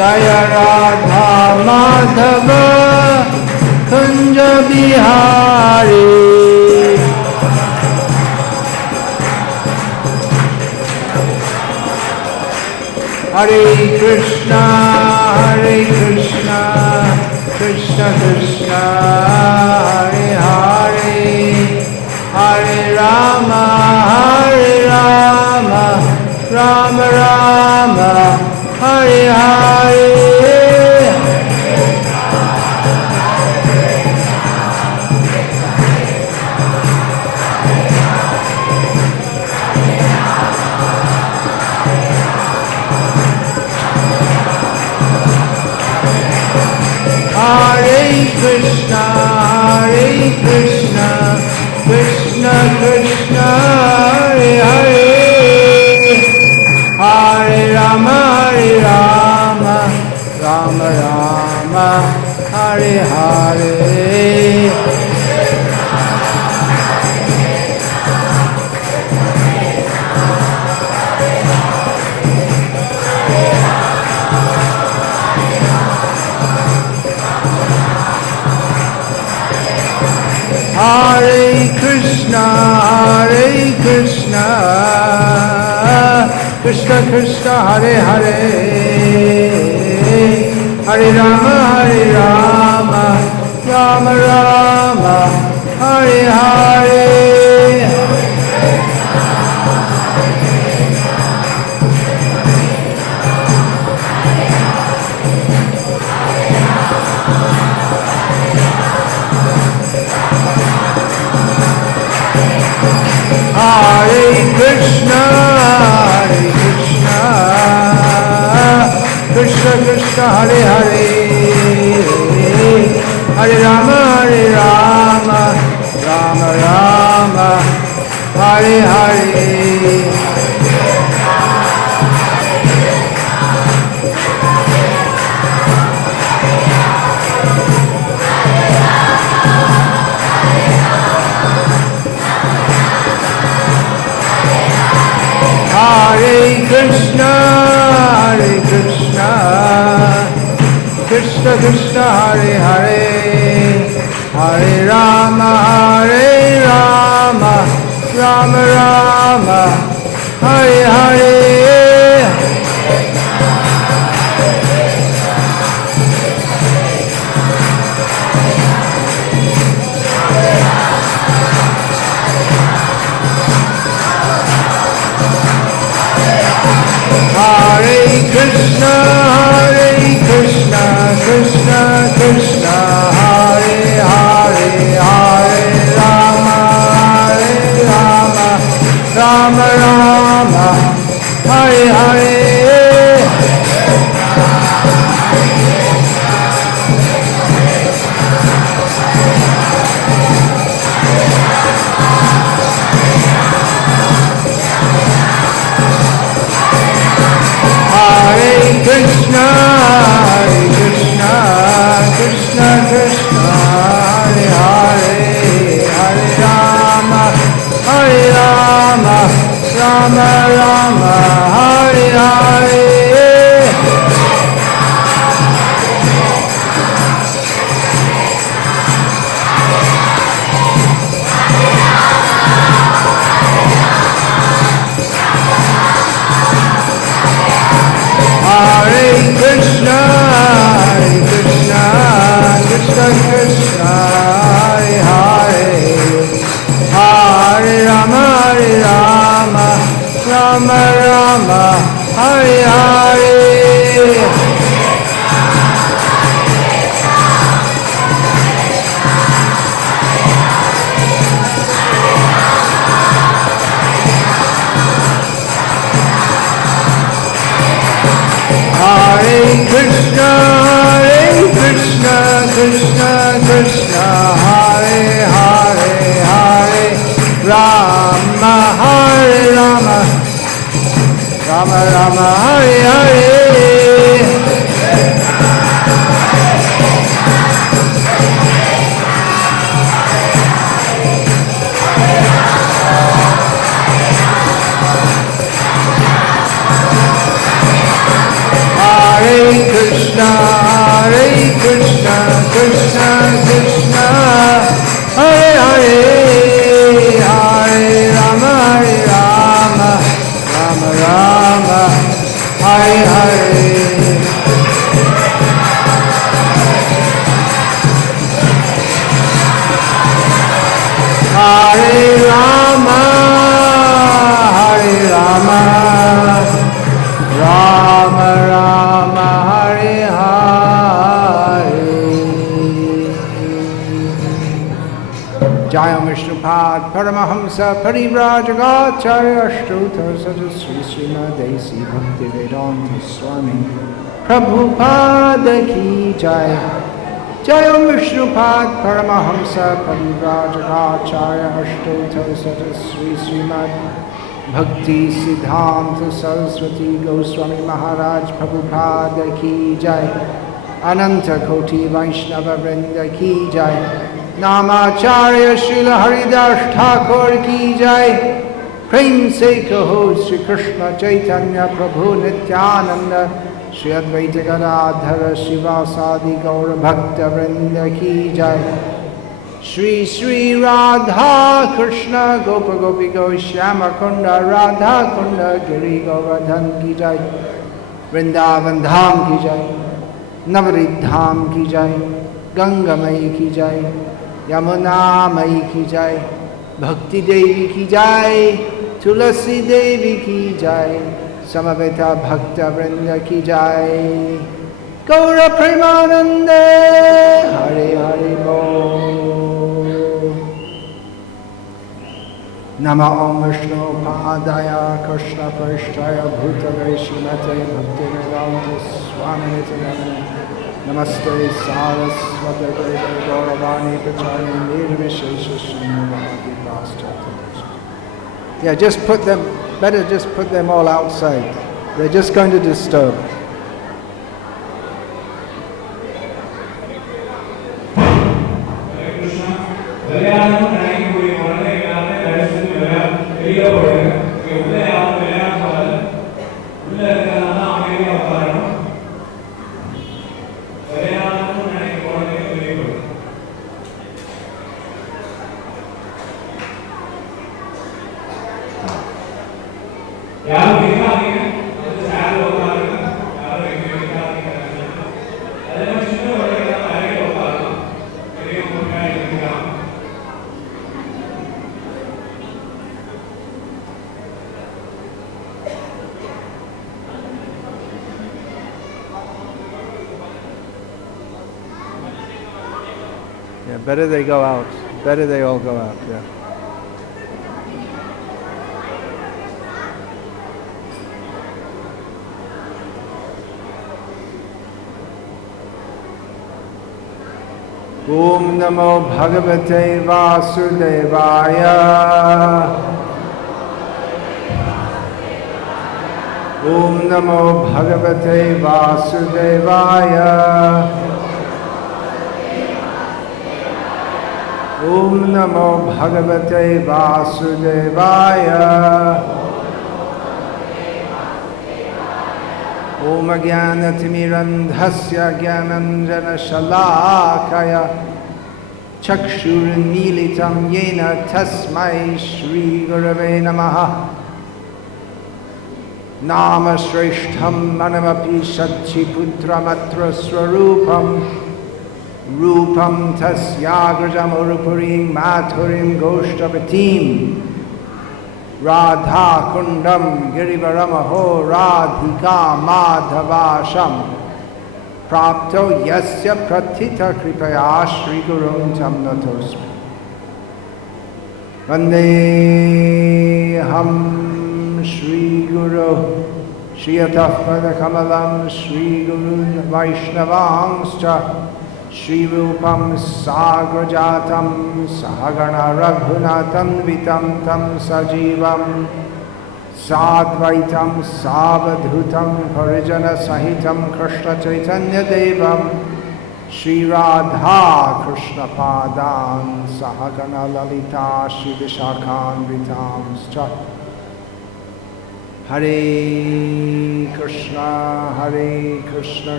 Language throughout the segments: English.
Jaya Radha Madhava Kunja Bihari. Hare Krishna, Krishna Krishna, Hare Hare, Hare Rama, Rama Rama, Hare Hare. Hare Krishna, Krishna Krishna, Hare Hare, Hare Rama, Rama Rama, Hare Hare. Hare Krishna, Krishna Krishna, Hare Hare, Hare Rama, Rama Rama, Hare Hare. Hare Krishna, Krishna Krishna, Hare Hare, Hare Rama, Rama Rama, Hare Hare. Hare Krishna, Krishna Krishna, Hare Hare, Hare Rama, Rama Rama, Hare Hare. Hare Krishna, Krishna Krishna, Hare Hare, Hare Rama, Rama Rama, Hare Hare. Hare Krishna, Krishna Krishna, Hare Hare, Hare Rama, Rama Rama, Hare Hare. Hare Krishna, Krishna Krishna, Hare Hare, Hare Rama, Rama Rama, Hare Hare. Hare Krishna, Krishna Krishna, Hare Hare, Hare Rama, Rama Rama, Hare Hare. Hare Krishna, Hare Krishna, Krishna Krishna, Hare Hare, Hare Rama, Rama Rama, Hare Hare. Hare Rama, Rama Rama, Hare Hare. Jaya Vishnupad Paramahamsa Parivrajagacharya Ashtuta Sajasri Srimad Desi Bhakti Vedanta Swami Prabhupada Ki Jai. Jaya Vishnupad Paramahamsa Parivrajagacharya Ashtuta Sajasri Srimad Bhakti Siddhanta Saraswati Goswami Maharaj Prabhupada Ki Jai. Ananta Koti Vaishnava Vrinda Ki Jai. Namacharya Srila Haridas Thakur Ki Jai. Prem Se Kaho Sri Krishna Chaitanya Prabhu Nityananda Shri Advaita Gadadhara Shivasadi Gaura Bhakta Vrinda Ki Jai. Shri Shri Radha Krishna Gopa Gopi Go Shyama Kunda Radha Kunda Giri Govardhan Ki Jai. Vrindavan Dham Ki Jai. Navarit Dham Ki Jai. Ganga Mai Ki Jai. Yamuna Mai Ki Jai. Bhakti Devi Ki Jai. Tulasi Devi Ki Jai. Samaveta Bhakta Vrinda Ki Jai. Gaura Premanande Hare Hare Bol. Nama Om Vishnu Padaya Krishna Prasthaya Bhutale Srimate Bhakti Vedanta Swami Namaste Saraswati Devi Gauravani Pachani Nirvishesha Srimati Paschata. Yeah, just put them, better just put them all outside. They're just going to disturb. Yeah, better they go out. Better they all go out, yeah. Om Namo Bhagavate Vasudevaya. Om Namo Bhagavate Vasudevaya. Om Namo Bhagavate Vasudevaya. Om Jnanatimirandhasya Jnananjana Shalakaya Chakshurmilitam Yena Tasmai Shri Gurave Namaha. Nama Shreshtham Manamapi Satchi Putramatra Swarupam Rupam Tasyagrajam Urupurim Mathurim Goshtapatim Radha Kundam Girivaramaho Radhika Madhavasham Prapto Yasya Pratita Kripaya Shri Gurum Tam Natosmi Vandeham Shri Guru Shri Atafpada Kamalam Shri Guru Vaishnavangscha Shri Rupam Sagrajatam Sahagana Raghunatam Vitam Tam Sajivam Sadvaitam Savadhutam Parijana Sahitam Krishna Chaitanya Devam Shri Radha Krishna Padan Sahagana Lalita Shri Vishakhan Vitam Hare Krishna, Krishna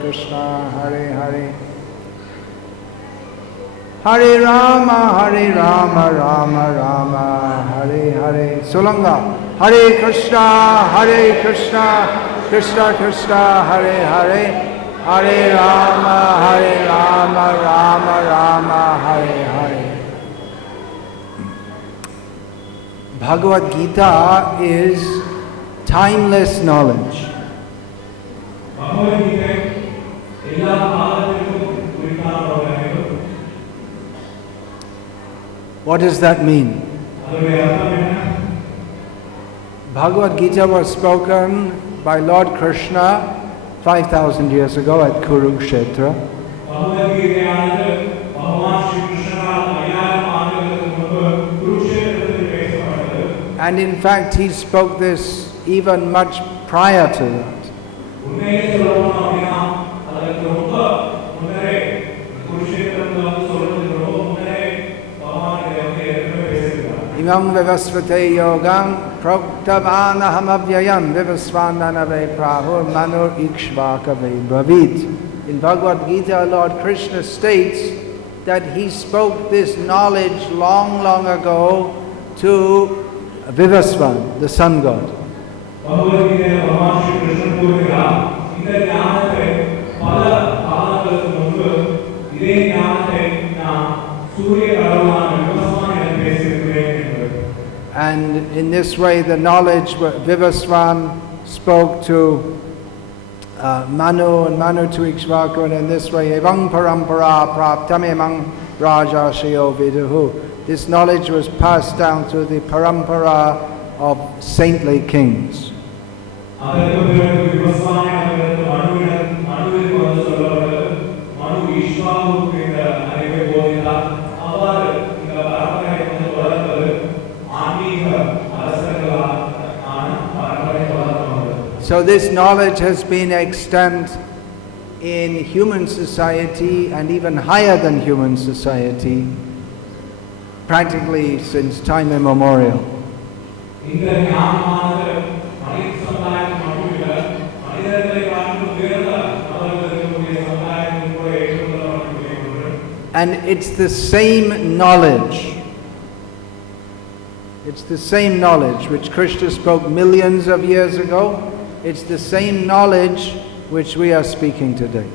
Krishna, Hare Hare. Hare Rama, Rama Rama, Hare Hare. Sulanga. Hare Krishna, Krishna Krishna, Hare Hare. Hare Rama, Rama Rama, Hare Hare. Bhagavad-gita is timeless knowledge. What does that mean? Bhagavad-gita was spoken by Lord Krishna 5,000 years ago at Kurukshetra. And in fact, he spoke this even much prior to that. Imam vivasvate yogam proktavanaham avyayam vivasvananave prahur manur ikshvakave bravit. In Bhagavad-gita, Lord Krishna states that he spoke this knowledge long, long ago to Vivasvan, the sun god. And in this way, the knowledge Vivasvan spoke to Manu, and Manu to Ikshvaku, and in this way, Evang Parampara Praptamemang Raja Shayo Viduhu. This knowledge was passed down through the parampara of saintly kings. So this knowledge has been extant in human society and even higher than human society, practically since time immemorial. And it's the same knowledge. It's the same knowledge which Krishna spoke millions of years ago. It's the same knowledge which we are speaking today.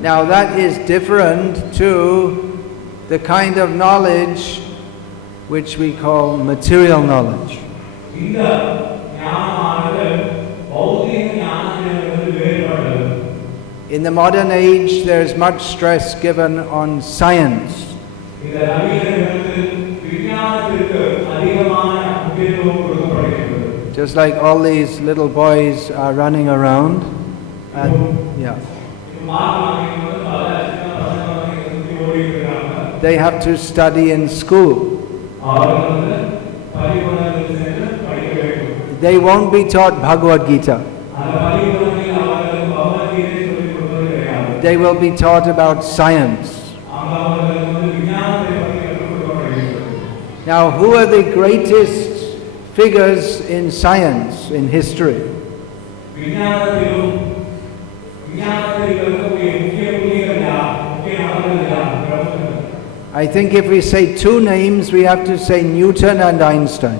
Now that is different to the kind of knowledge which we call material knowledge. In the modern age, there is much stress given on science. Just like all these little boys are running around. And, yeah. They have to study in school. They won't be taught Bhagavad-gita. They will be taught about science. Now, who are the greatest figures in science, in history? I think if we say two names, we have to say Newton and Einstein.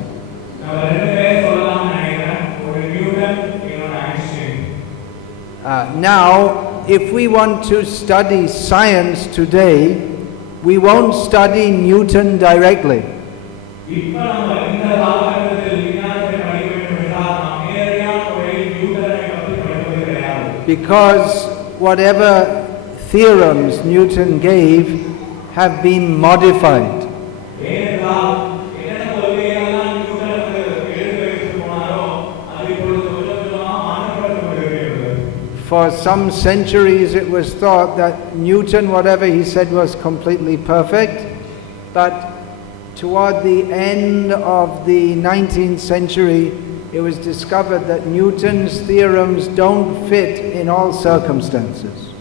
Now, if we want to study science today, we won't study Newton directly. Because whatever theorems Newton gave have been modified. For some centuries it was thought that Newton, whatever he said, was completely perfect, but toward the end of the 19th century it was discovered that Newton's theorems don't fit in all circumstances.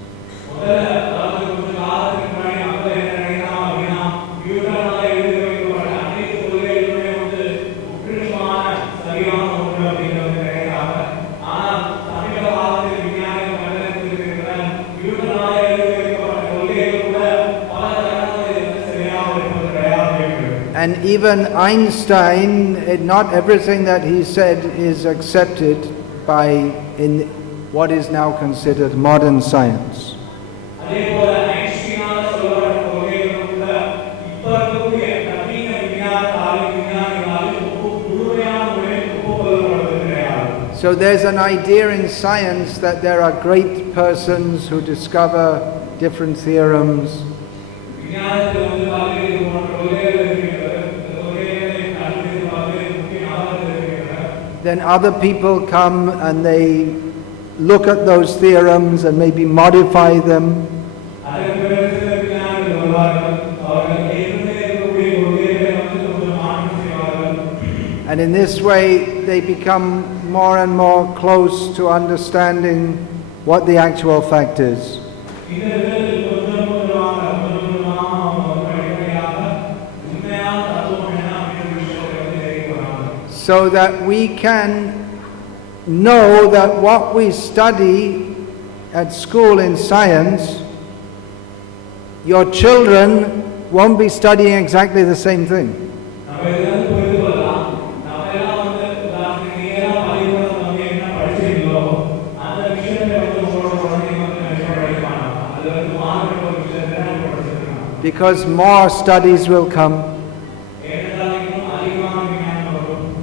And even Einstein, not everything that he said is accepted in what is now considered modern science. So there's an idea in science that there are great persons who discover different theorems. Then other people come and they look at those theorems and maybe modify them. And in this way they become more and more close to understanding what the actual fact is. So that we can know that what we study at school in science, your children won't be studying exactly the same thing. Because more studies will come,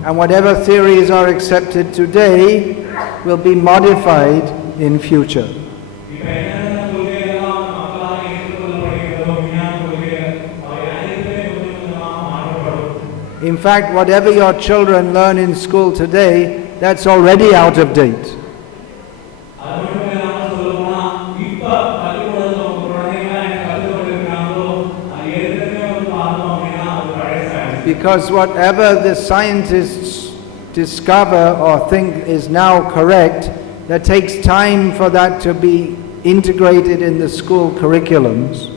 and whatever theories are accepted today will be modified in future. In fact, whatever your children learn in school today, that's already out of date. Because whatever the scientists discover or think is now correct, that takes time for that to be integrated in the school curriculums.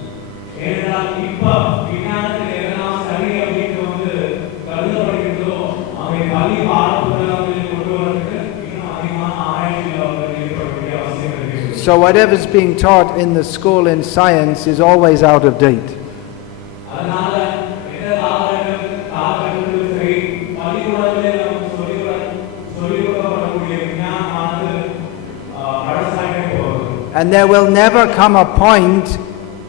So whatever's being taught in the school in science is always out of date. And there will never come a point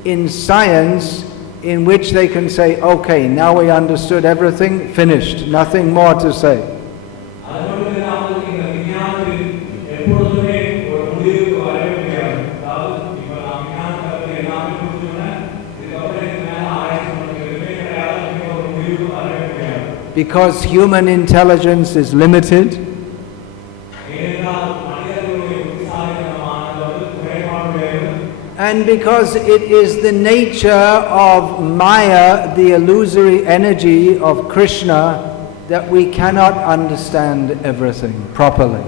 in science in which they can say, okay, now we understood everything, finished, nothing more to say. Because human intelligence is limited. And because it is the nature of Maya, the illusory energy of Krishna, that we cannot understand everything properly.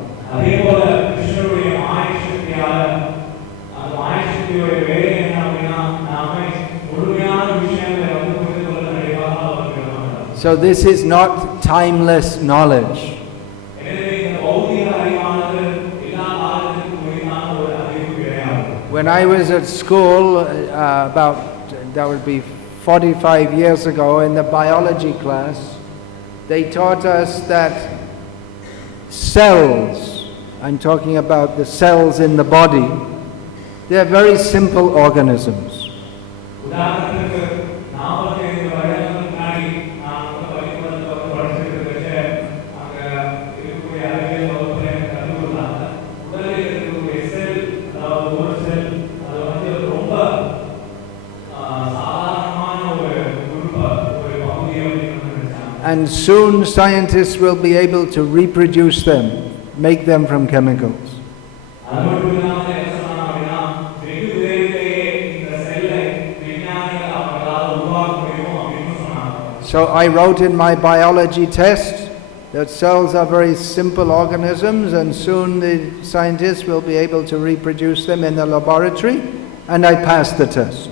So this is not timeless knowledge. When I was at school, that would be 45 years ago, in the biology class, they taught us that cells, I'm talking about the cells in the body, they're very simple organisms. And soon scientists will be able to reproduce them, make them from chemicals. So I wrote in my biology test that cells are very simple organisms, and soon the scientists will be able to reproduce them in the laboratory, and I passed the test.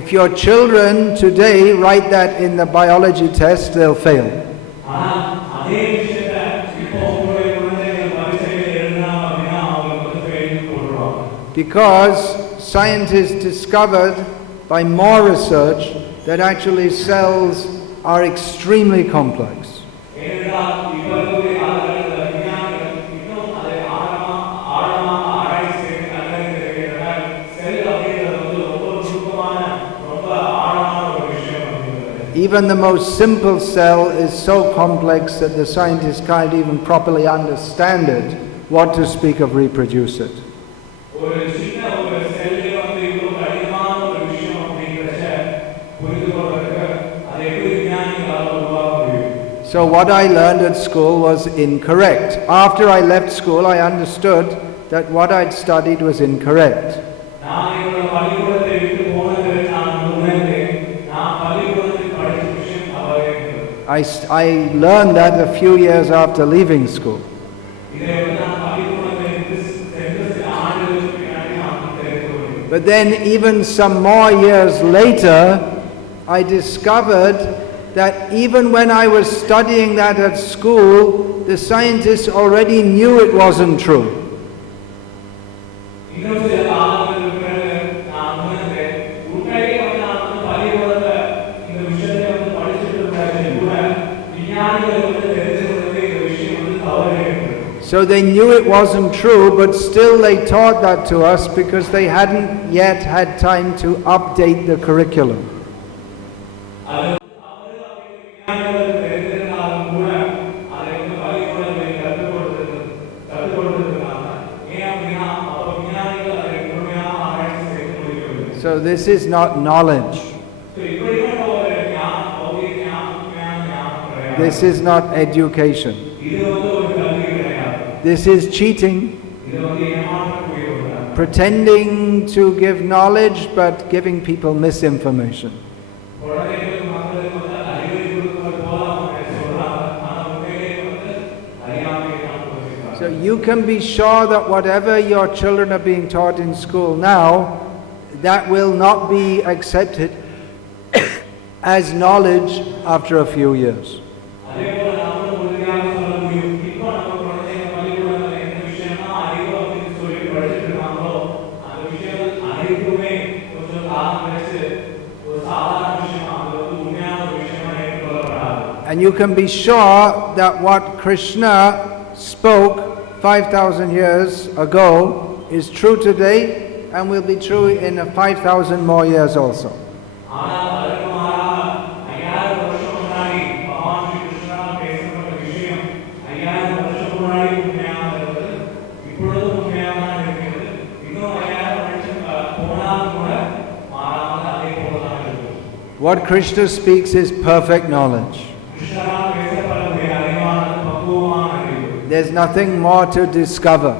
If your children today write that in the biology test, they'll fail. Because scientists discovered by more research that actually cells are extremely complex. Even the most simple cell is so complex that the scientists can't even properly understand it, what to speak of reproduce it. So what I learned at school was incorrect. After I left school, I understood that what I'd studied was incorrect. I learned that a few years after leaving school. But then even some more years later, I discovered that even when I was studying that at school, the scientists already knew it wasn't true. So they knew it wasn't true, but still they taught that to us because they hadn't yet had time to update the curriculum. So this is not knowledge. This is not education. This is cheating. Pretending to give knowledge but giving people misinformation. So you can be sure that whatever your children are being taught in school now, that will not be accepted as knowledge after a few years. And you can be sure that what Krishna spoke 5,000 years ago is true today and will be true in 5,000 more years also. What Krishna speaks is perfect knowledge. There's nothing more to discover.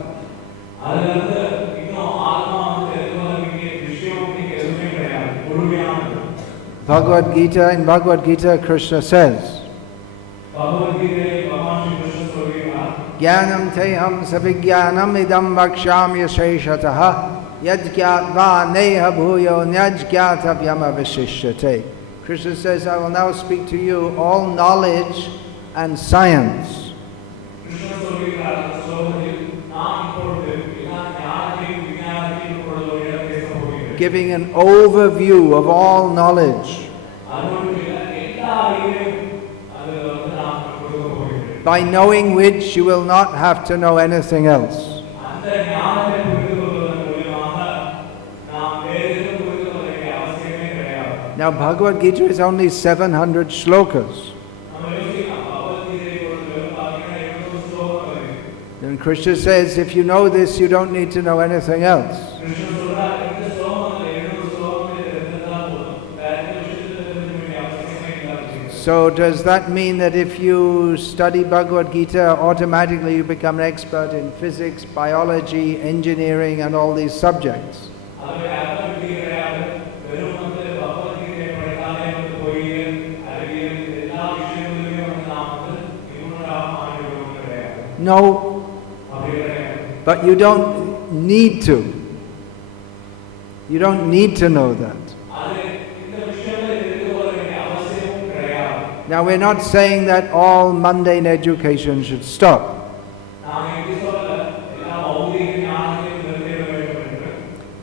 Bhagavad-gita, in Bhagavad-gita, Krishna says, Jnanam teham savijnanam idam bhakshyami sheshataha yadgyatva neha bhuyo nyajgyatavyam avishishyate. Krishna says, I will now speak to you all knowledge and science. Giving an overview of all knowledge, by knowing which you will not have to know anything else. Now Bhagavad-gita is only 700 shlokas. And Krishna says, if you know this, you don't need to know anything else. So does that mean that if you study Bhagavad-gita, automatically you become an expert in physics, biology, engineering, and all these subjects? No, but you don't need to. You don't need to know that. Now we're not saying that all mundane education should stop.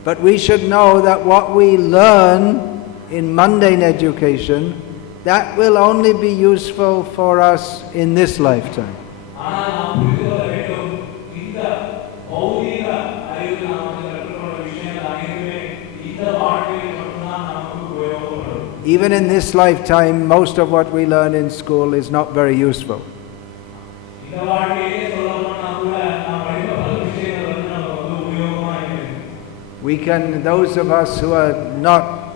But we should know that what we learn in mundane education, that will only be useful for us in this lifetime. Even in this lifetime, most of what we learn in school is not very useful. We can, those of us who have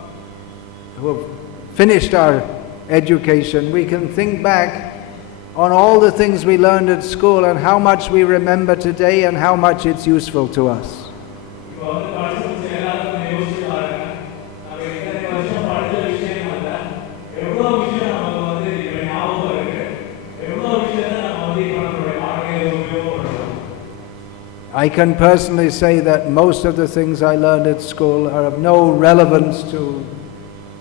finished our education, we can think back on all the things we learned at school and how much we remember today and how much it's useful to us. I can personally say that most of the things I learned at school are of no relevance to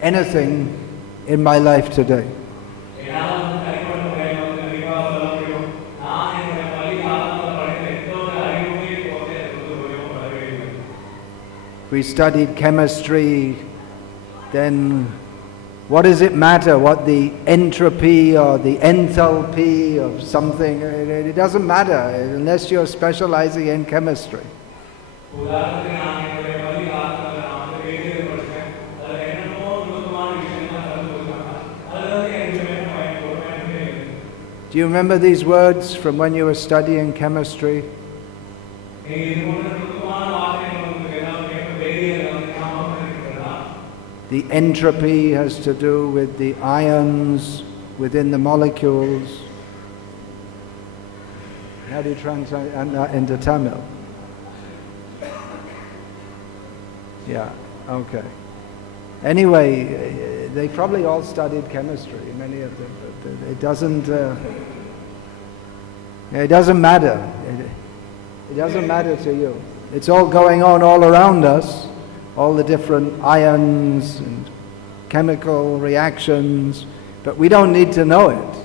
anything in my life today. We studied chemistry, then what does it matter what the entropy or the enthalpy of something, it doesn't matter unless you're specializing in chemistry. Do you remember these words from when you were studying chemistry? The entropy has to do with the ions within the molecules. How do you translate that into Tamil? Yeah, okay. Anyway, they probably all studied chemistry, many of them. But it doesn't matter. It doesn't matter to you. It's all going on all around us. All the different ions and chemical reactions, but we don't need to know it.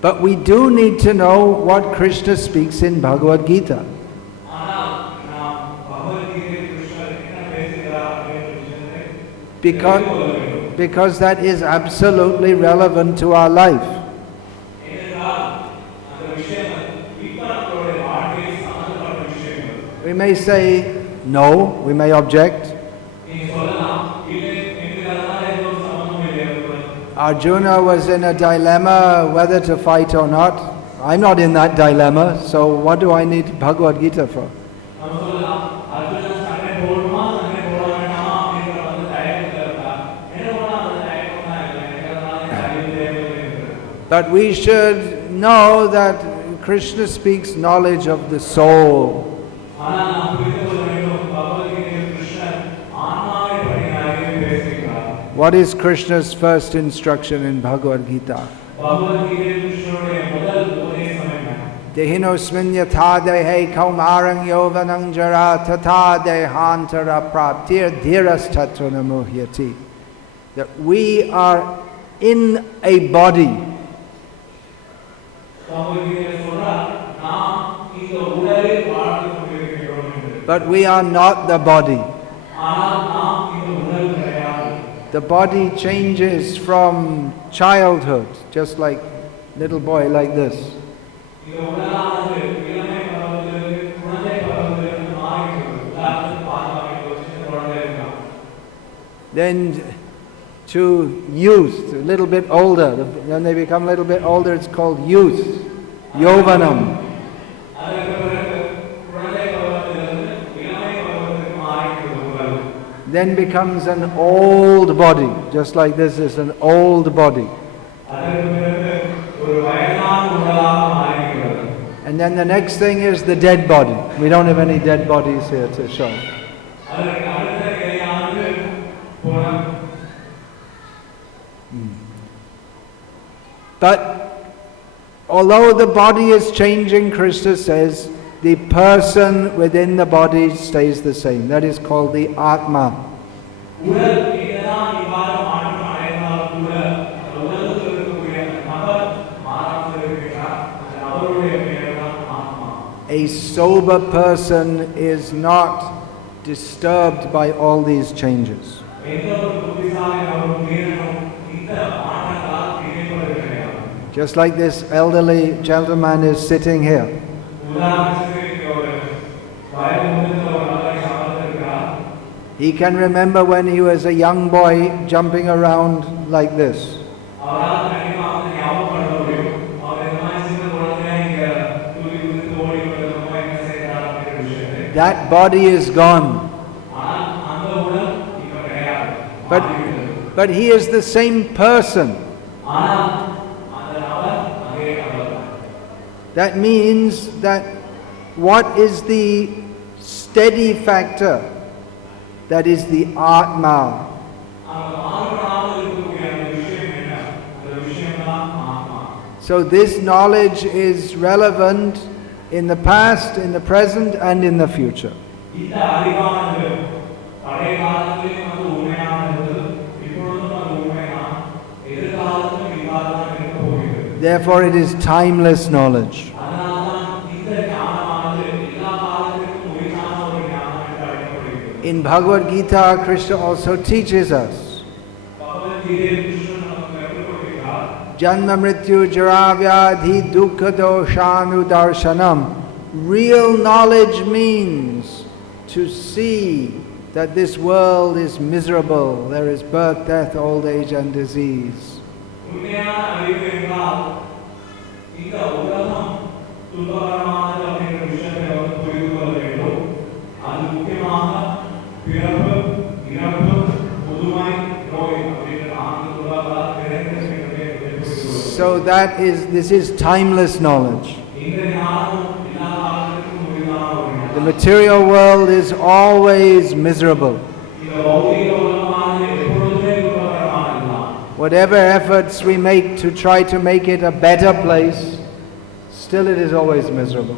But we do need to know what Krishna speaks in Bhagavad-gita. Because that is absolutely relevant to our life. We may say no, we may object. Arjuna was in a dilemma whether to fight or not. I'm not in that dilemma, so what do I need Bhagavad-gita for? But we should know that Krishna speaks knowledge of the soul. What is Krishna's first instruction in Bhagavad-gita? Dehinosmin yatha dehe kaumarang yovanang jara tata dehantara praptir dhiras tatvana muhyati. That we are in a body. But we are not the body. The body changes from childhood, just like little boy like this. Then to youth, a little bit older. When they become a little bit older, it's called youth, yovanam. Then becomes an old body, just like this is an old body. And then the next thing is the dead body. We don't have any dead bodies here to show. But although the body is changing, Krishna says, the person within the body stays the same. That is called the Atma. A sober person is not disturbed by all these changes. Just like this elderly gentleman is sitting here. He can remember when he was a young boy jumping around like this. That body is gone. But he is the same person. That means that what is the steady factor? That is the Atma. So this knowledge is relevant in the past, in the present, and in the future. Therefore it is timeless knowledge. In Bhagavad-gita, Krishna also teaches us Janma mrityu jara vyadhi dukkha doshanu darshanam. Real knowledge means to see that this world is miserable. There is birth, death, old age and disease. So this is timeless knowledge. The material world is always miserable. Whatever efforts we make to try to make it a better place, still it is always miserable.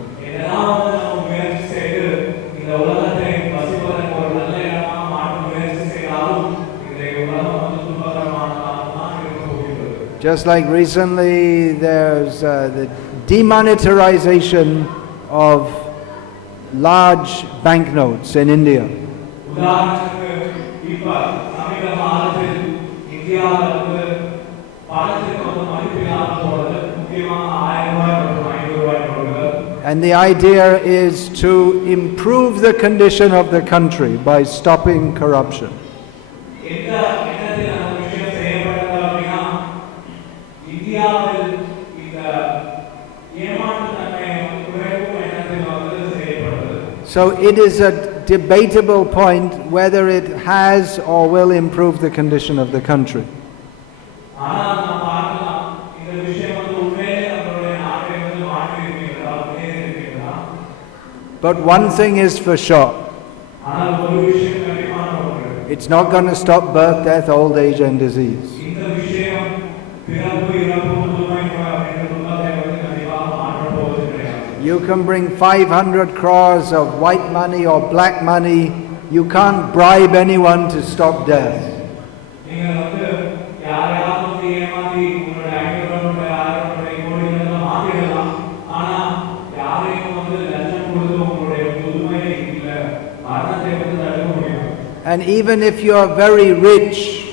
Just like recently there's the demonetization of large banknotes in India. And the idea is to improve the condition of the country by stopping corruption. So it is a debatable point whether it has or will improve the condition of the country. But one thing is for sure. It's not going to stop birth, death, old age and disease. You can bring 500 crores of white money or black money. You can't bribe anyone to stop death. And even if you are very rich,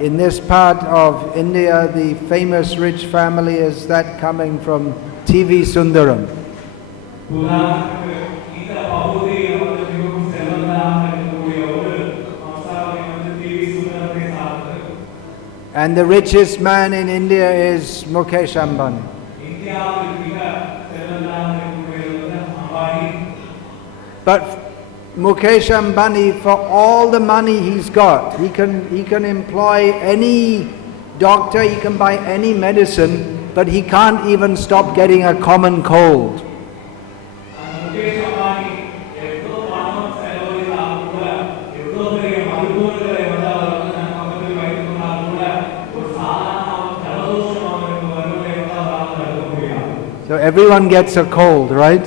in this part of India, the famous rich family is that coming from TV Sundaram. And the richest man in India is Mukesh Ambani. But Mukesh Ambani, for all the money he's got, he can employ any doctor, he can buy any medicine, but he can't even stop getting a common cold. everyone gets a cold, right?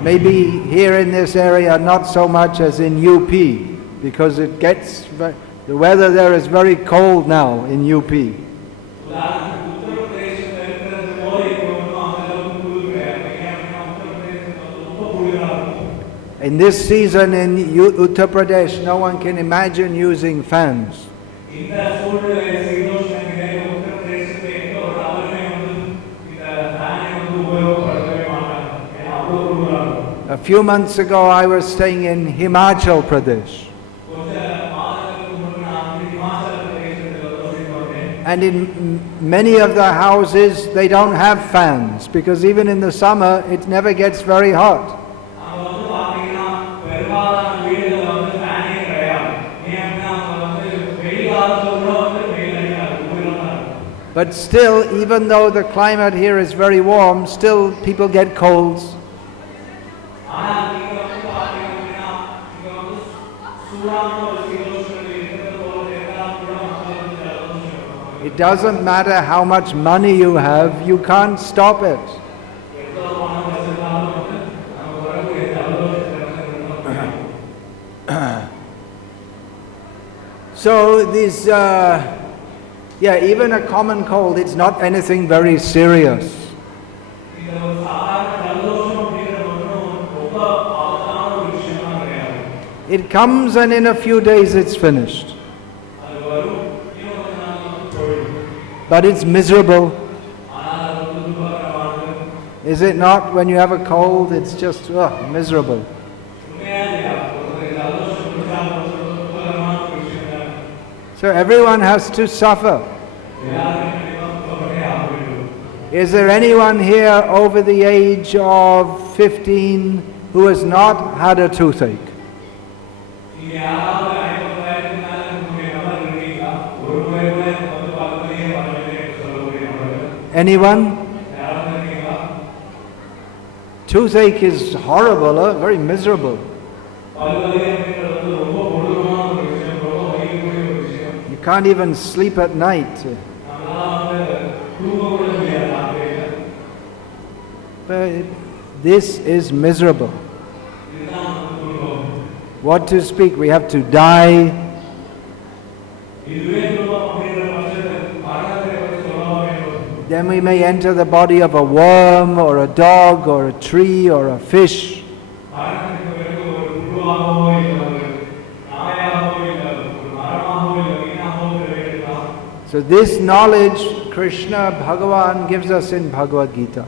Maybe here in this area not so much as in UP, because it gets, the weather there is very cold now in UP. In this season in Uttar Pradesh, no one can imagine using fans. A few months ago I was staying in Himachal Pradesh. And in many of the houses they don't have fans, because even in the summer it never gets very hot. But still, even though the climate here is very warm, still people get colds. It doesn't matter how much money you have, you can't stop it. So these, even a common cold, it's not anything very serious. It comes and in a few days it's finished. But it's miserable. Is it not? When you have a cold, it's just miserable. So everyone has to suffer. Is there anyone here over the age of 15 who has not had a toothache? Anyone? Toothache is horrible, very miserable. You can't even sleep at night. But this is miserable. What to speak? We have to die. Then we may enter the body of a worm or a dog or a tree or a fish. So this knowledge Krishna Bhagavan gives us in Bhagavad-gita.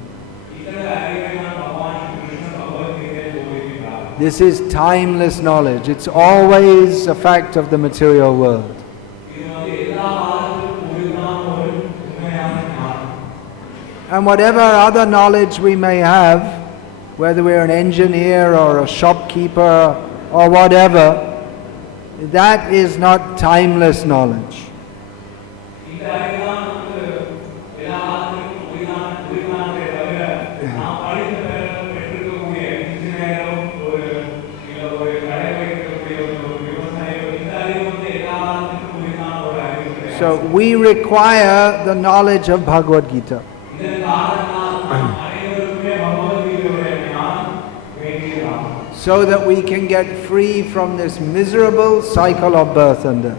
This is timeless knowledge. It's always a fact of the material world. And whatever other knowledge we may have, whether we're an engineer or a shopkeeper or whatever, that is not timeless knowledge. So we require the knowledge of Bhagavad-gita. So that we can get free from this miserable cycle of birth and death.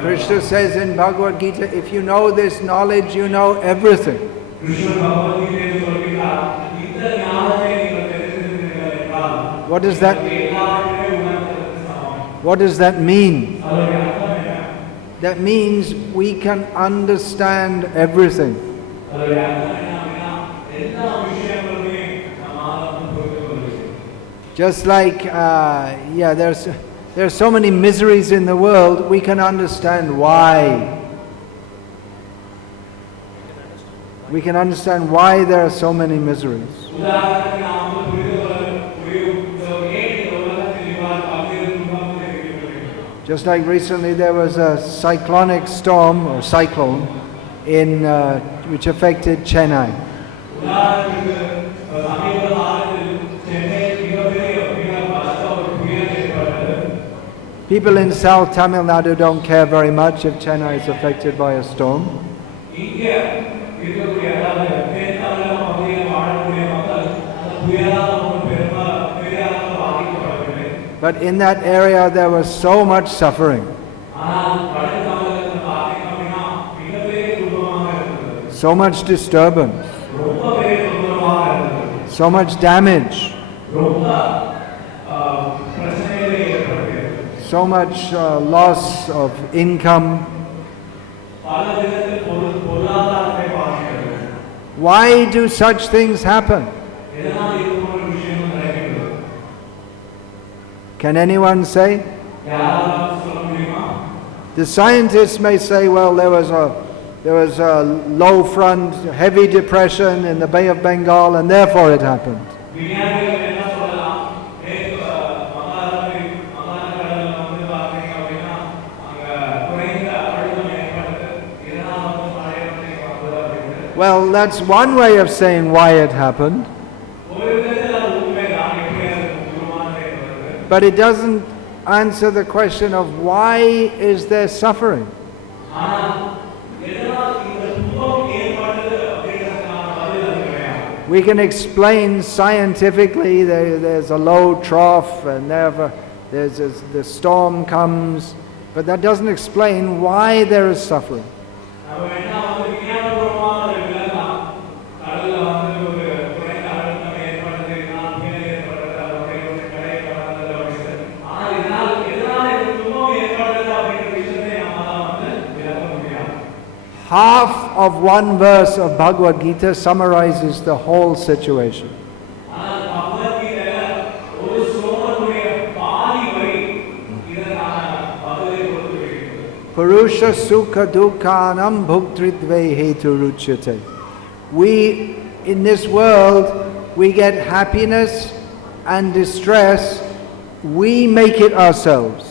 Krishna says in Bhagavad-gita, if you know this knowledge, you know everything. What does that mean? That means we can understand everything. Just like, there's so many miseries in the world, we can understand why. We can understand why there are so many miseries. Just like recently there was a cyclonic storm or cyclone in which affected Chennai. People in South Tamil Nadu don't care very much if Chennai is affected by a storm. But in that area there was so much suffering, so much disturbance, so much damage, so much loss of income. Why do such things happen? Can anyone say? The scientists may say, well, there was a low front, heavy depression in the Bay of Bengal, and therefore it happened. Well, that's one way of saying why it happened. But it doesn't answer the question of why is there suffering. We can explain scientifically there's a low trough and the storm comes, but that doesn't explain why there is suffering. Half of one verse of Bhagavad-gita summarizes the whole situation. Purusha sukha dukhanam bhuktritve heturuchyate. We, in this world, we get happiness and distress, we make it ourselves.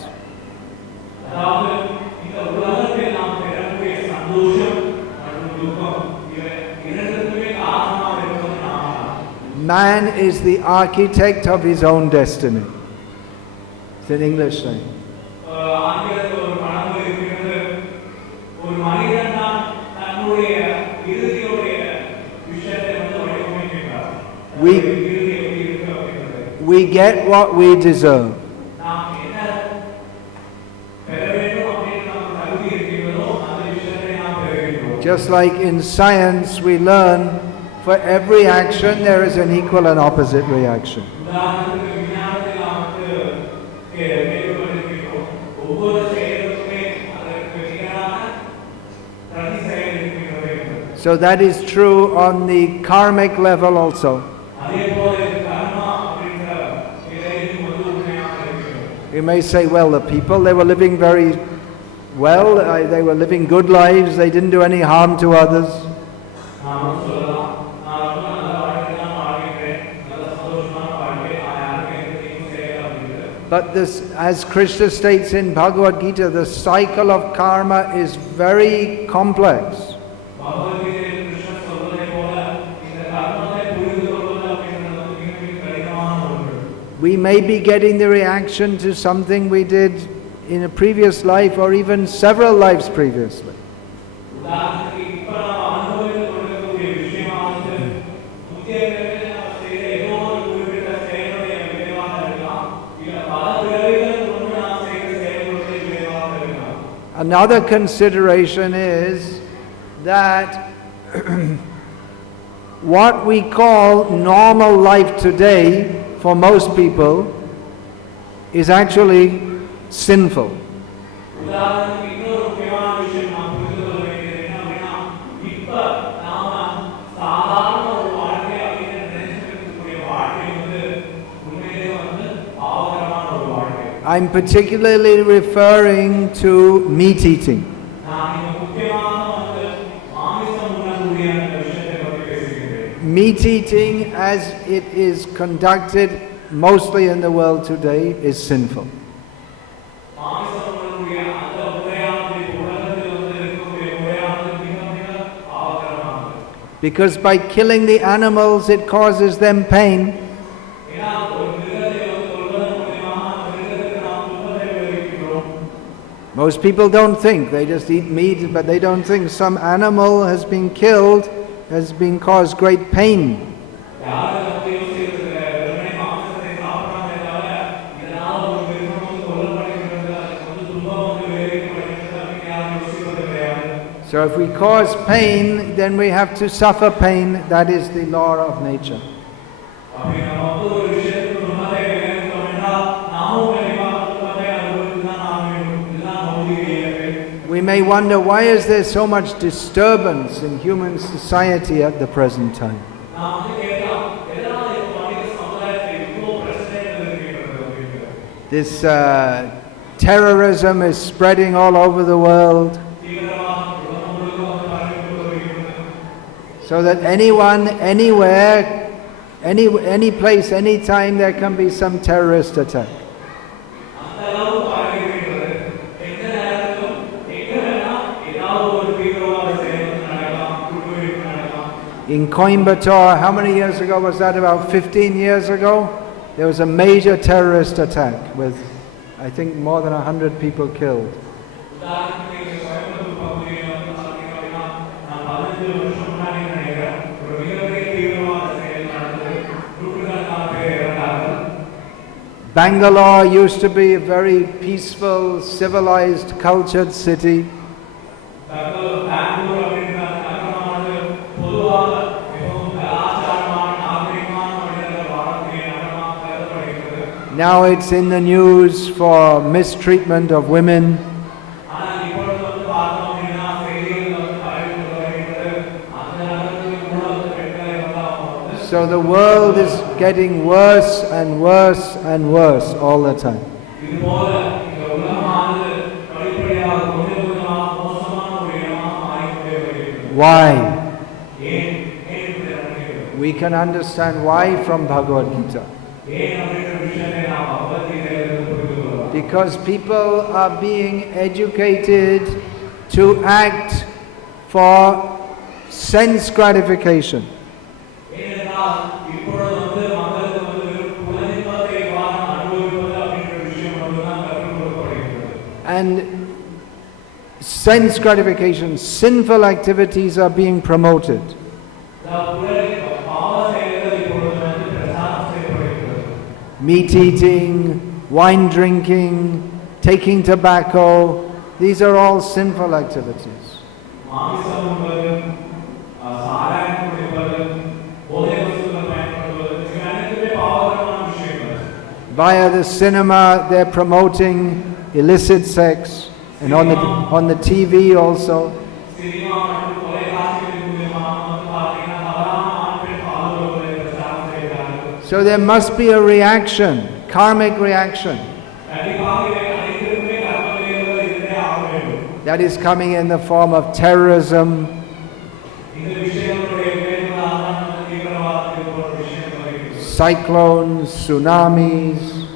Man is the architect of his own destiny. It's an English saying. We get what we deserve. Just like in science we learn, for every action there is an equal and opposite reaction. So that is true on the karmic level also. You may say, well, the people, they were living very well, they were living good lives, they didn't do any harm to others. But this, as Krishna states in Bhagavad-gita, the cycle of karma is very complex. We may be getting the reaction to something we did in a previous life or even several lives previously. Another consideration is that what we call normal life today for most people is actually sinful. I'm particularly referring to meat eating. Meat eating, as it is conducted mostly in the world today, is sinful. Because by killing the animals, it causes them pain. Most people don't think, they just eat meat, but they don't think some animal has been killed, has been caused great pain. So if we cause pain, then we have to suffer pain. That is the law of nature. We may wonder, why is there so much disturbance in human society at the present time? This terrorism is spreading all over the world, so that anyone, anywhere, any place, any time, there can be some terrorist attack. In Coimbatore, how many years ago was that? About 15 years ago? There was a major terrorist attack with, I think, more than 100 people killed. Bangalore used to be a very peaceful, civilized, cultured city. Now it's in the news for mistreatment of women. So the world is getting worse and worse and worse all the time. Why? We can understand why from Bhagavad-gita. Because people are being educated to act for sense gratification. And sense gratification, sinful activities are being promoted. Meat eating, wine drinking, taking tobacco, these are all sinful activities. Via the cinema, they're promoting illicit sex, and on the TV also. So there must be a reaction, karmic reaction, that is coming in the form of terrorism, cyclones, tsunamis,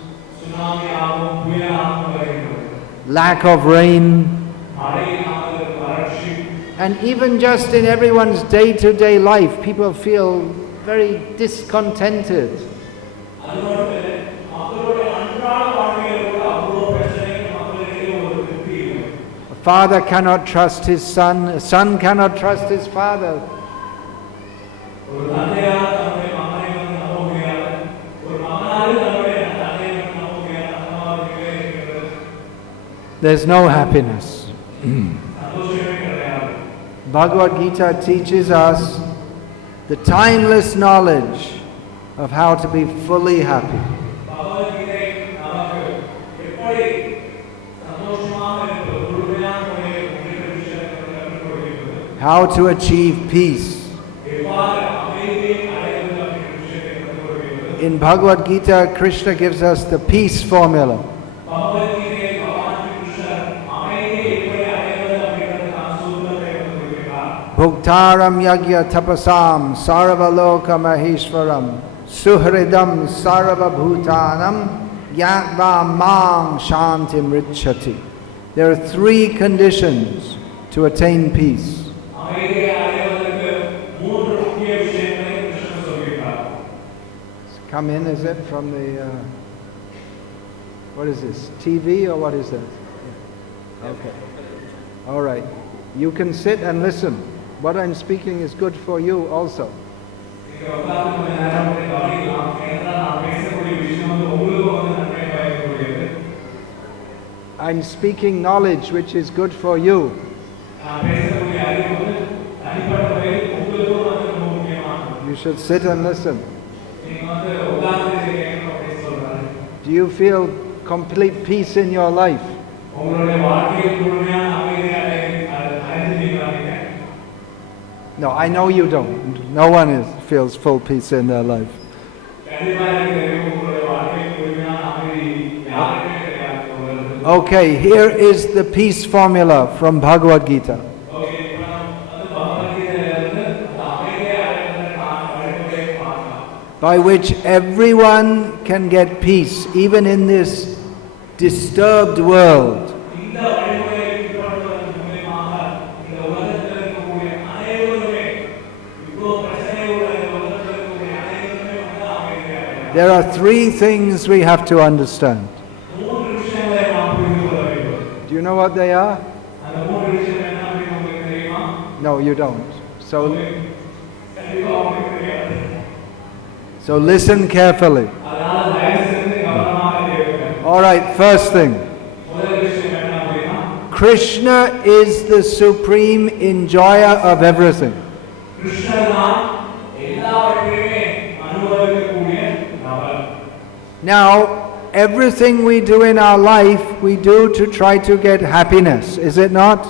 lack of rain, and even just in everyone's day-to-day life, people feel very discontented. A father cannot trust his son, a son cannot trust his father. There's no happiness. Bhagavad-gita teaches us the timeless knowledge of how to be fully happy. How to achieve peace. In Bhagavad-gita, Krishna gives us the peace formula. Bhuktaram yagya tapasam sarvaloka maheshwaram suhridam sarvabhutanam yatva mam shantim richati. There are three conditions to attain peace. Come in, is it from the, what is this, TV or what is that? Okay. All right. You can sit and listen. What I'm speaking is good for you also. I'm speaking knowledge which is good for you. You should sit and listen. Do you feel complete peace in your life? No, I know you don't. No one feels full peace in their life. Okay, here is the peace formula from Bhagavad-gita. By which everyone can get peace, even in this disturbed world. There are three things we have to understand. Do you know what they are? No, you don't. So listen carefully. All right, first thing. Krishna is the supreme enjoyer of everything. Now, everything we do in our life, we do to try to get happiness, is it not?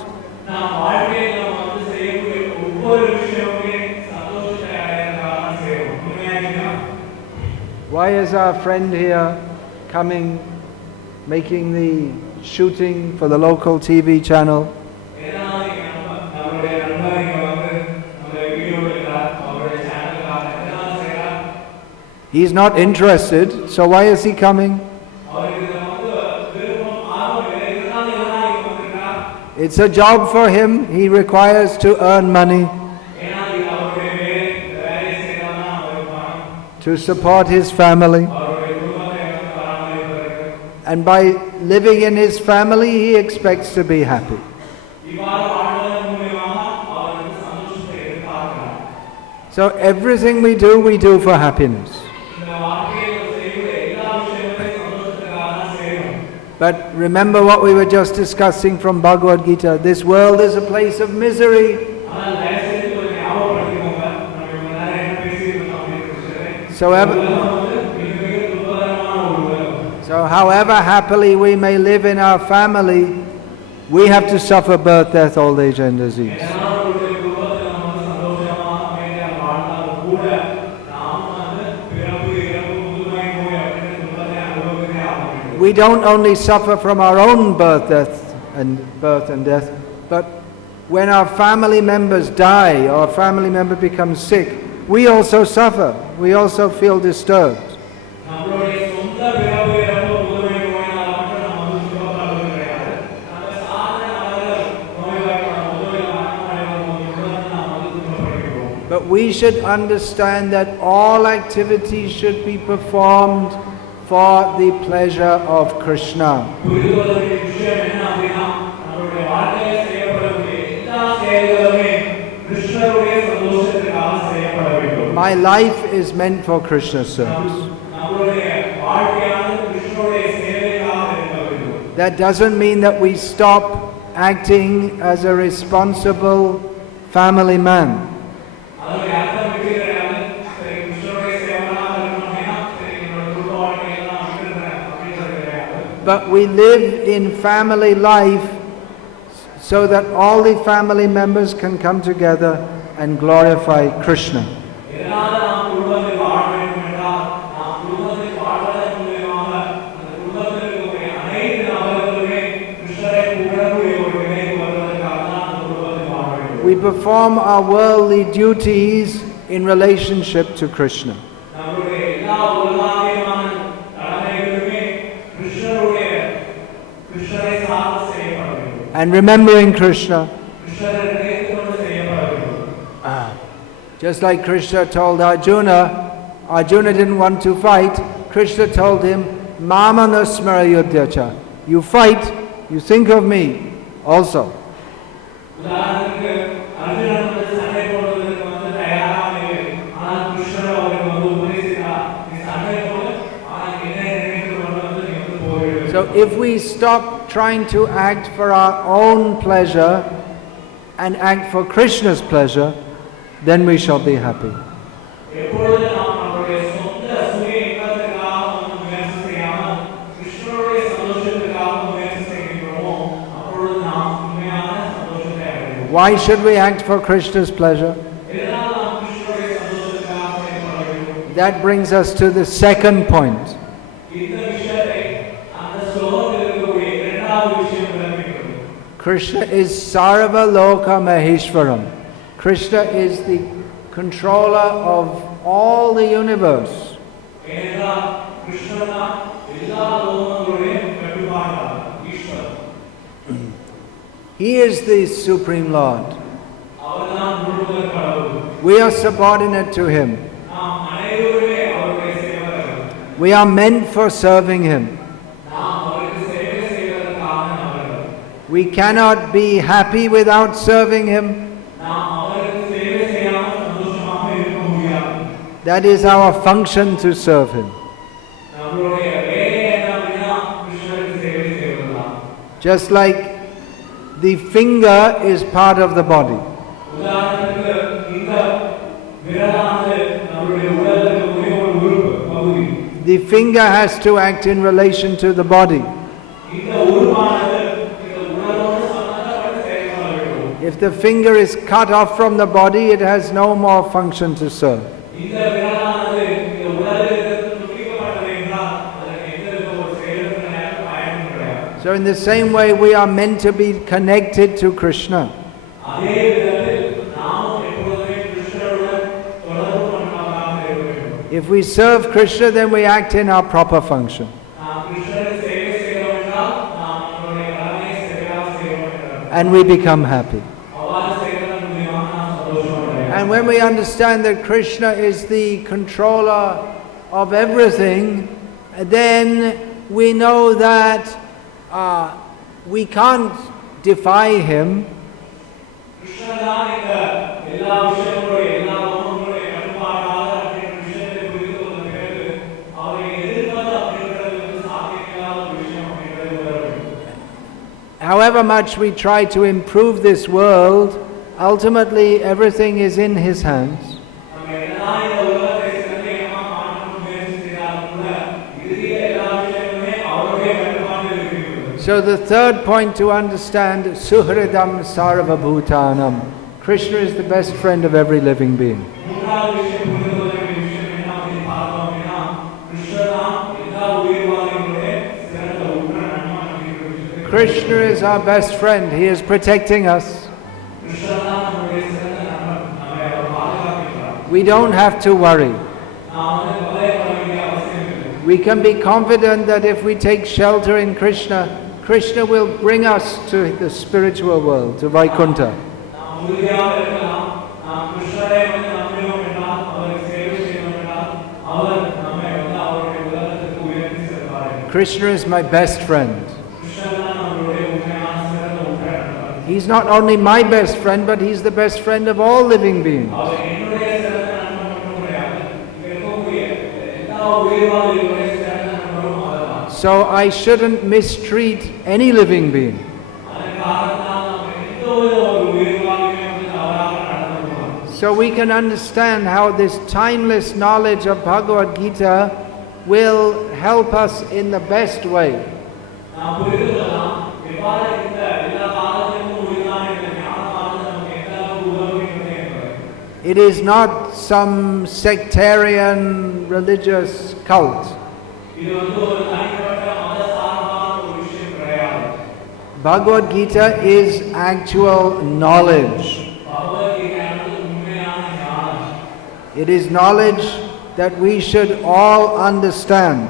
Why is our friend here coming, making the shooting for the local TV channel? He's not interested, so why is he coming? It's a job for him. He requires to earn money to support his family. And by living in his family, he expects to be happy. So everything we do for happiness. But remember what we were just discussing from Bhagavad-gita. This world is a place of misery. So however happily we may live in our family, we have to suffer birth, death, old age and disease. We don't only suffer from our own birth and death, but when our family members die or a family member becomes sick, we also suffer. We also feel disturbed. But we should understand that all activities should be performed for the pleasure of Krishna. My life is meant for Krishna's service. That doesn't mean that we stop acting as a responsible family man. But we live in family life so that all the family members can come together and glorify Krishna. We perform our worldly duties in relationship to Krishna. And remembering Krishna. Just like Krishna told Arjuna, Arjuna didn't want to fight. Krishna told him, Mama nasmara yuddhacha. You fight, you think of me, also. So if we stop trying to act for our own pleasure and act for Krishna's pleasure, then we shall be happy. Why should we act for Krishna's pleasure? That brings us to the second point. Krishna is Sarva Loka Maheshwaram. Krishna is the controller of all the universe. He is the Supreme Lord. We are subordinate to Him. We are meant for serving Him. We cannot be happy without serving Him. That is our function, to serve Him. Just like the finger is part of the body. The finger has to act in relation to the body. If the finger is cut off from the body, it has no more function to serve. So in the same way, we are meant to be connected to Krishna. If we serve Krishna, then we act in our proper function. And we become happy. And when we understand that Krishna is the controller of everything, then we know that we can't defy Him. However much we try to improve this world, ultimately everything is in His hands. So the third point to understand, Suhridam Sarvabhutanam. Krishna is the best friend of every living being. Krishna is our best friend. He is protecting us. We don't have to worry. We can be confident that if we take shelter in Krishna, Krishna will bring us to the spiritual world, to Vaikuntha. Krishna is my best friend. He's not only my best friend, but He's the best friend of all living beings. So I shouldn't mistreat any living being. So we can understand how this timeless knowledge of Bhagavad-gita will help us in the best way. It is not some sectarian religious cult. Bhagavad-gita is actual knowledge. It is knowledge that we should all understand.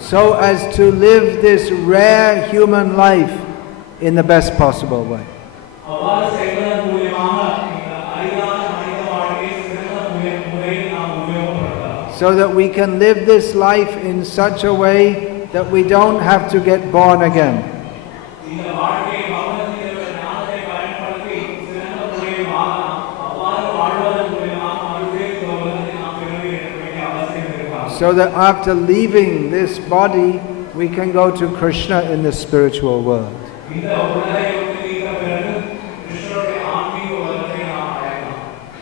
So as to live this rare human life in the best possible way. so that we can live this life in such a way that we don't have to get born again. So that after leaving this body, we can go to Krishna in the spiritual world.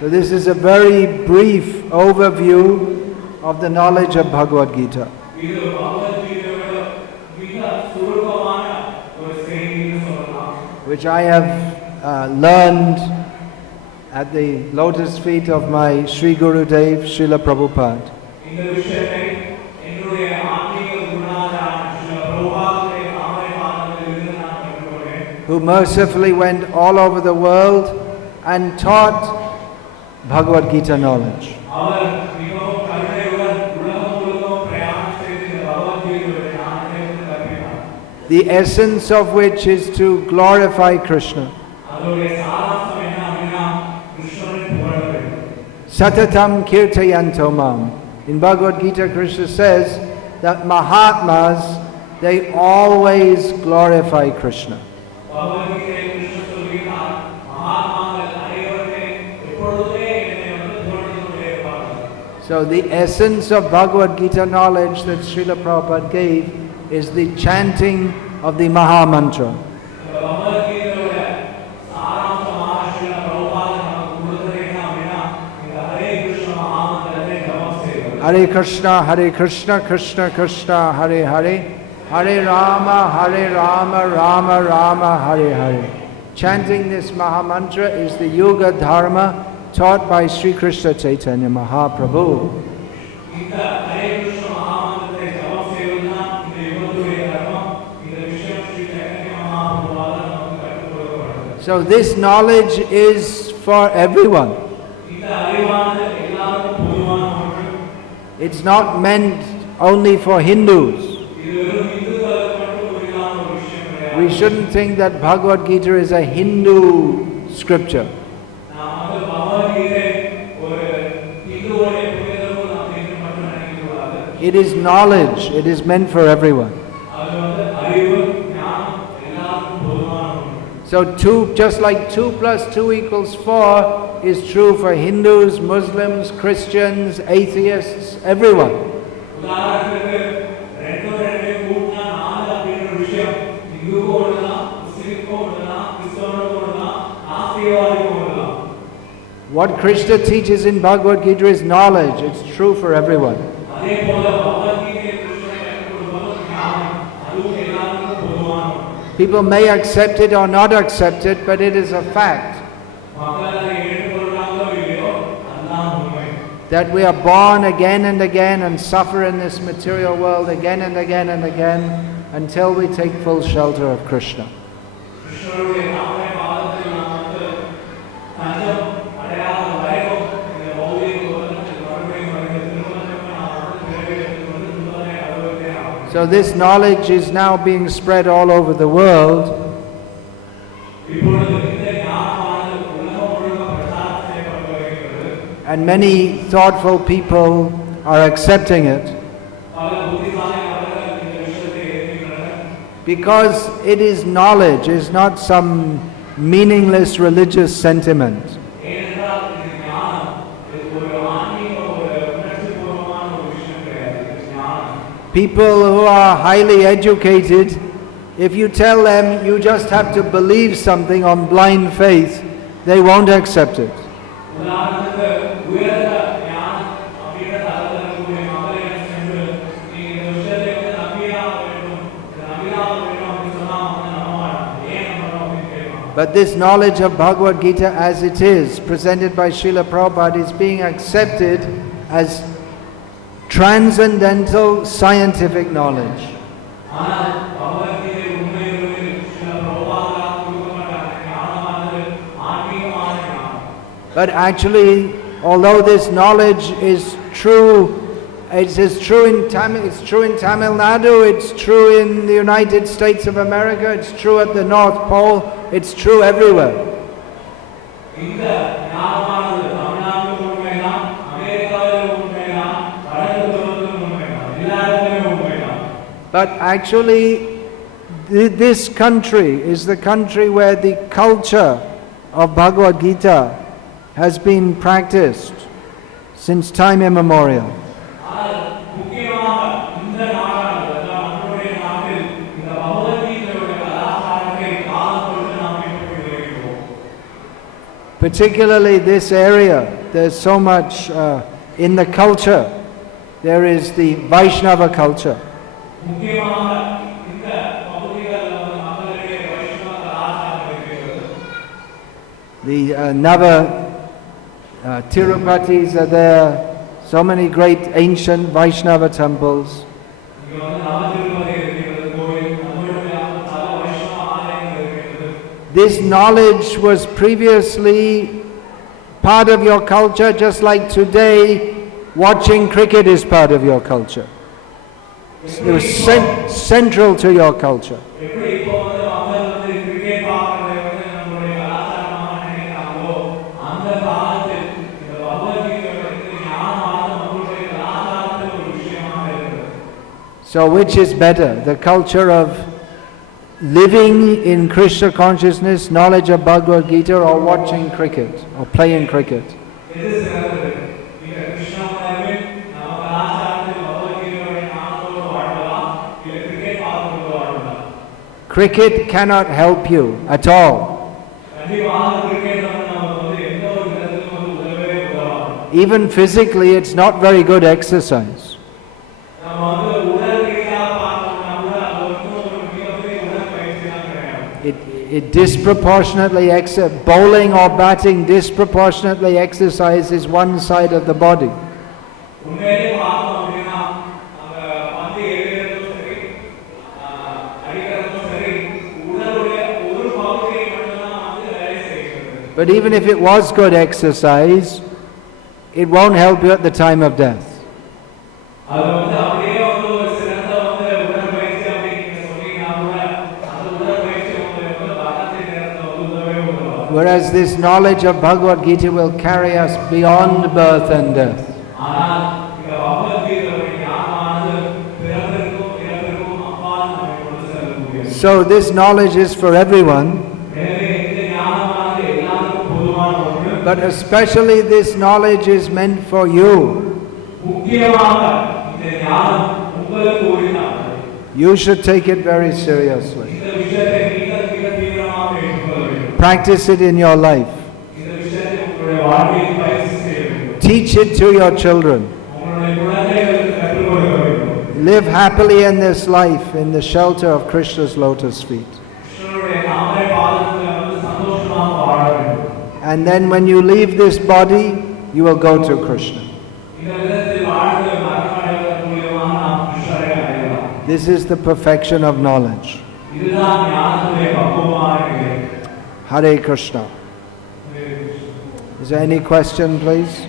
So this is a very brief overview of the knowledge of Bhagavad-gita. Which I have learned at the lotus feet of my Sri Gurudev, Srila Prabhupada, who mercifully went all over the world and taught Bhagavad-gita knowledge. The essence of which is to glorify Krishna. Satatam kirtayanto mam. In Bhagavad-gita, Krishna says that Mahatmas, they always glorify Krishna. So the essence of Bhagavad-gita knowledge that Srila Prabhupada gave is the chanting of the Maha Mantra. Hare Krishna, Krishna Krishna, Hare Hare, Hare Rama, Rama Rama, Hare Hare. Chanting this Maha Mantra is the Yoga Dharma taught by Sri Krishna Chaitanya Mahaprabhu. So this knowledge is for everyone. It's not meant only for Hindus. We shouldn't think that Bhagavad-gita is a Hindu scripture. It is knowledge. It is meant for everyone. So just like 2 + 2 = 4 is true for Hindus, Muslims, Christians, atheists, everyone. What Krishna teaches in Bhagavad-gita is knowledge. It's true for everyone. People may accept it or not accept it, but it is a fact that we are born again and again and suffer in this material world again and again and again until we take full shelter of Krishna. So this knowledge is now being spread all over the world. And many thoughtful people are accepting it. Because it is knowledge, it's not some meaningless religious sentiment. People who are highly educated, if you tell them you just have to believe something on blind faith, they won't accept it. But this knowledge of Bhagavad-gita as it is, presented by Srila Prabhupada, is being accepted as transcendental scientific knowledge. But actually, although this knowledge is true, it's true in Tamil Nadu, it's true in the United States of America, it's true at the North Pole, it's true everywhere. But actually, this country is the country where the culture of Bhagavad-gita has been practiced since time immemorial. Particularly this area, there's so much in the culture. There is the Vaishnava culture. The Nava Tirupatis are there, so many great ancient Vaishnava temples. This knowledge was previously part of your culture, just like today watching cricket is part of your culture. It was central to your culture. So which is better, the culture of living in Krishna consciousness, knowledge of Bhagavad-gita, or watching cricket, or playing cricket? Cricket cannot help you at all. Even physically, it's not very good exercise. It disproportionately bowling or batting disproportionately exercises one side of the body. But even if it was good exercise, it won't help you at the time of death. Whereas this knowledge of Bhagavad-gita will carry us beyond birth and death. So this knowledge is for everyone, but especially this knowledge is meant for you. You should take it very seriously. Practice it in your life. Teach it to your children. Live happily in this life in the shelter of Krishna's lotus feet. And then when you leave this body, you will go to Krishna. This is the perfection of knowledge. Hare Krishna. Is there any question, please?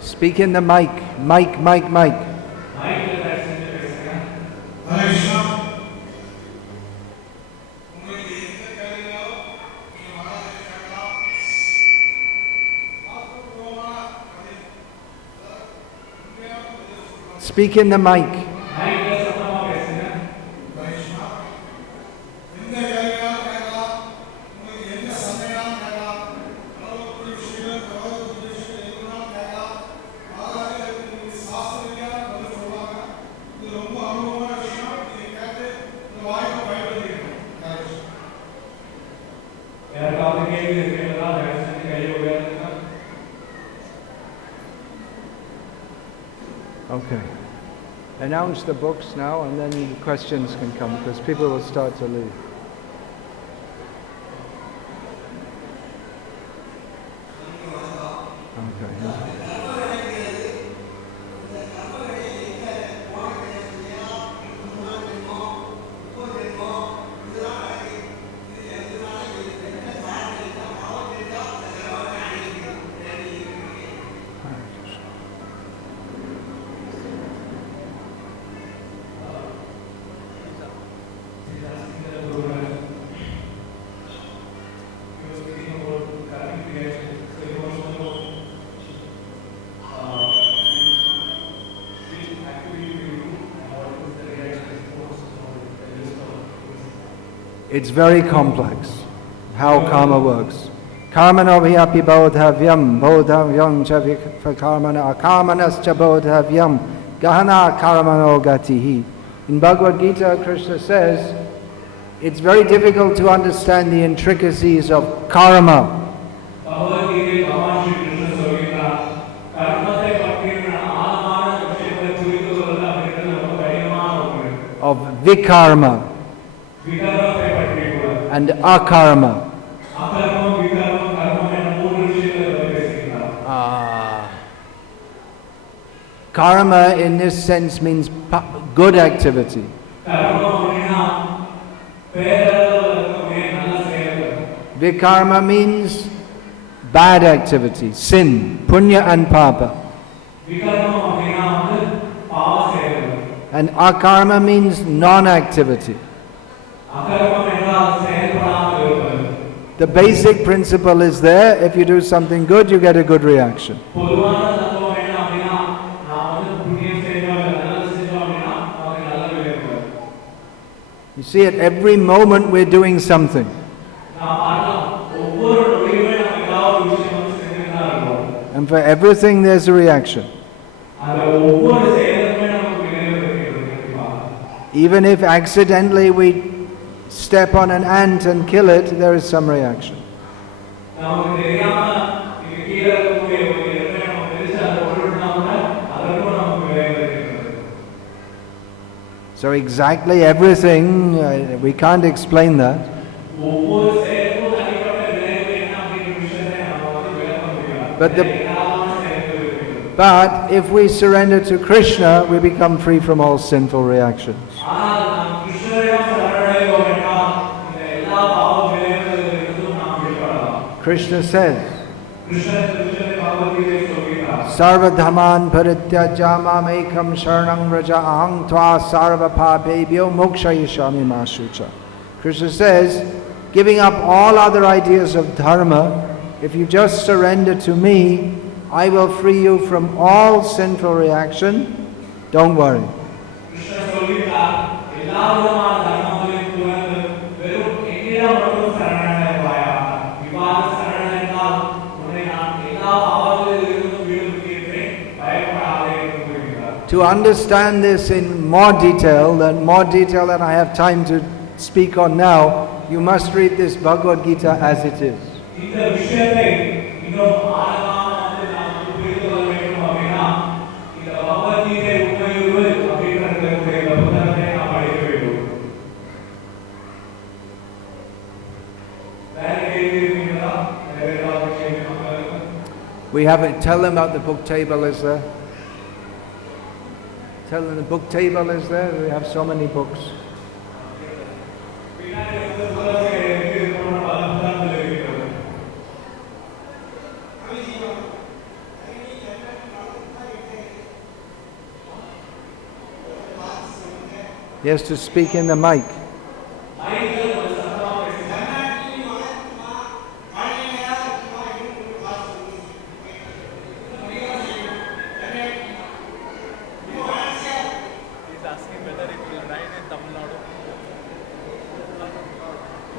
Speak in the mic. Mic. Speak in the mic. Okay. Announce the books now, and then the questions can come, because people will start to leave. Okay. It's very complex how karma works. Karmano viyapi bodhavyam, bodhavyam cha vikarmana, akarmanas cha bodhavyam, gahana karmano gatihi. In Bhagavad-gita, Krishna says, it's very difficult to understand the intricacies of karma. Of vikarma and akarma. Karma in this sense means good activity. Vikarma means bad activity, sin, punya and papa. And akarma means non-activity. The basic principle is there. If you do something good, you get a good reaction. You see, at every moment we're doing something. And for everything there's a reaction. Even if accidentally we step on an ant and kill it, there is some reaction. So exactly everything, we can't explain that. But if we surrender to Krishna, we become free from all sinful reactions. Krishna says, Sarva dhamman parityaja mam ekam sharanam raja aham tva sarva papebhyo mokshayishami ma shucha. Krishna says, giving up all other ideas of dharma, if you just surrender to me, I will free you from all sinful reaction. Don't worry. To understand this in more detail than I have time to speak on now, you must read this Bhagavad-gita as it is. We have it. Tell them about the book table is there. Tell them the book table is there. We have so many books. He has to speak in the mic.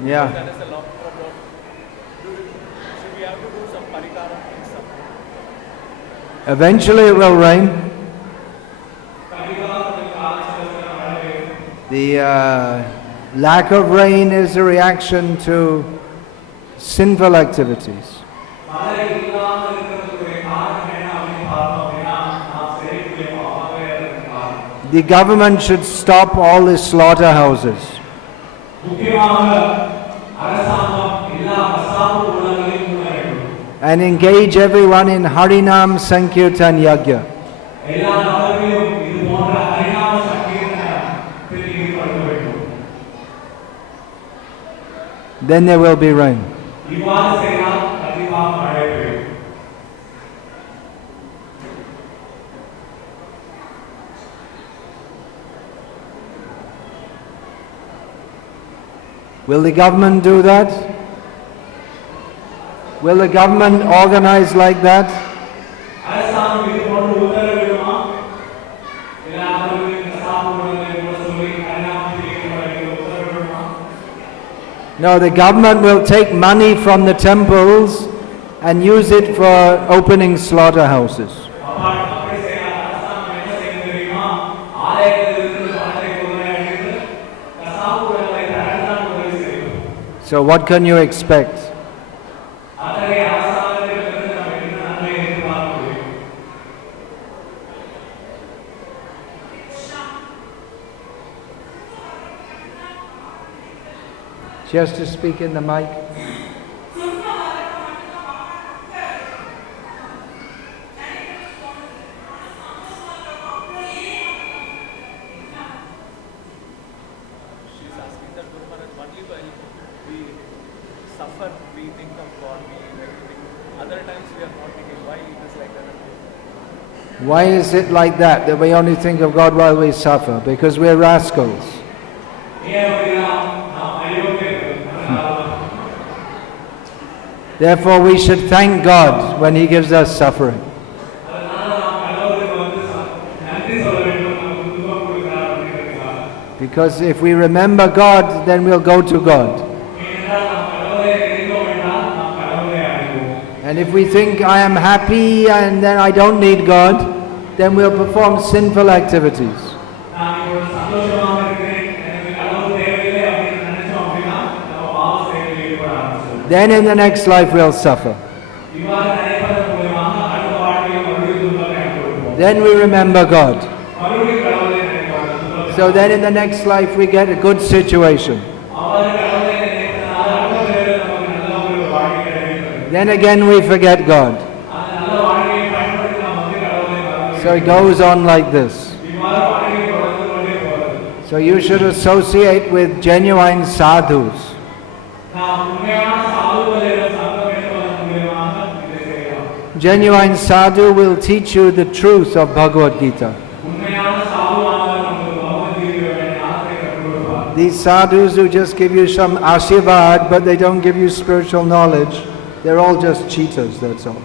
Yeah. That is a long problem. So we have to do some parikara and stuff. Eventually it will rain. The lack of rain is a reaction to sinful activities. The government should stop all the slaughterhouses. And engage everyone in Harinam Sankirtan Yagya. Then there will be rain. Will the government do that? Will the government organize like that? No, the government will take money from the temples and use it for opening slaughterhouses. So what can you expect? She has to speak in the mic. She's asking that Guru Maharaj, only while we suffer, we think of God, we like to think. Other times we are not thinking. Why it is like that? Why is it like that we only think of God while we suffer? Because we're rascals. Therefore we should thank God when He gives us suffering. Because if we remember God, then we'll go to God. And if we think I am happy and then I don't need God, then we'll perform sinful activities. Then in the next life we'll suffer. Then we remember God. So then in the next life we get a good situation. Then again we forget God. So it goes on like this. So you should associate with genuine sadhus. Genuine sadhu will teach you the truth of Bhagavad-gita. These sadhus who just give you some ashirvad, but they don't give you spiritual knowledge, they're all just cheaters, that's all.